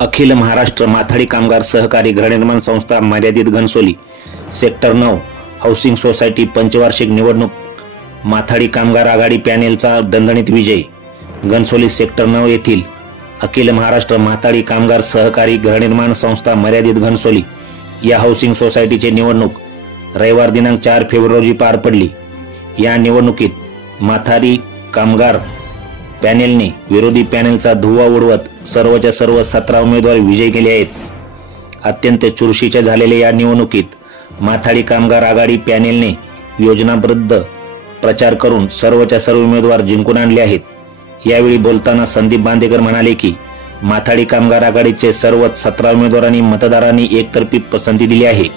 अखिल महाराष्ट्र माथाडी कामगार सहकारी गृहनिर्माण संस्था मर्यादित घनसोली सेक्टर 9 हाऊसिंग सोसायटी पंचवार्षिक निवडणूक माथाडी कामगार आघाडी पॅनेलचा दणदणीत विजय। घनसोली सेक्टर 9 येथील अखिल महाराष्ट्र माथाडी कामगार सहकारी गृहनिर्माण संस्था मर्यादित घनसोली या हाऊसिंग सोसायटीची निवडणूक रविवार दिनांक 4 फेब्रुवारी रोजी पार पडली। या निवडणुकीत माथाडी कामगार पॅनेलने विरोधी पॅनेलचा धुव्वा उडवत सर्वच्या सर्व 17 उमेदवार विजयी केले आहेत। अत्यंत चुरशीच्या झालेल्या या निवडणुकीत माथाडी कामगार आघाडी पॅनेलने योजनाबद्ध प्रचार करून सर्वच्या सर्व उमेदवार जिंकून आणले आहेत। यावेळी बोलताना संदीप बांदेकर म्हणाले की माथाडी कामगार आघाडीचे सर्व 17 उमेदवारांनी मतदारांनी एकतर्फी पसंती दिली आहे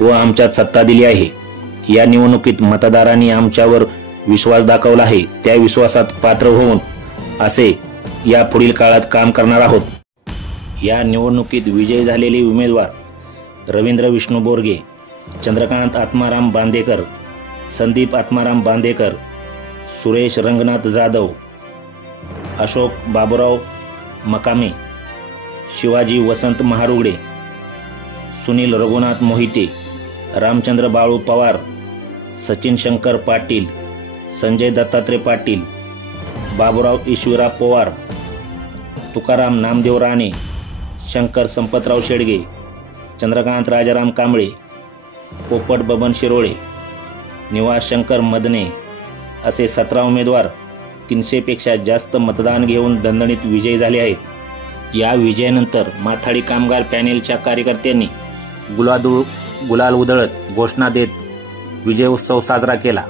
व आमच्यात सत्ता दिली आहे। या निवडणुकीत मतदारांनी आमच्यावर विश्वास दाखवला आहे, त्या विश्वासात पात्र होऊन असे या पुढील काळात काम करणार आहोत। या निवडणुकीत विजयी झालेले उमेदवार रवींद्र विष्णू बोरगे, चंद्रकांत आत्माराम बांदेकर, संदीप आत्माराम बांदेकर, सुरेश रंगनाथ जाधव, अशोक बाबूराव मकामे, शिवाजी वसंत महारुगडे, सुनील रघुनाथ मोहिते, रामचंद्र बाळू पवार, सचिन शंकर पाटील, संजय दत्तात्रय पाटील, बाबूराव ईश्वरा पवार, तुकाराम नामदेव राणे, शंकर संपतराव शेडगे, चंद्रकांत राजाराम कांबळे, पोपट बबन शिरोळे, निवास शंकर मदने असे 17 उमेदवार 300 पेक्षा जास्त मतदान घेऊन दणदणीत विजयी झाले आहेत। या विजयानंतर माथाडी कामगार पॅनेलच्या कार्यकर्त्यांनी गुलाल उधळत घोषणा देत विजय उत्सव साजरा केला।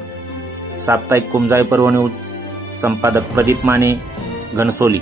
साप्ताहिक कुमजाई पर्व न्यूज संपादक प्रदीप माने, घनसोली।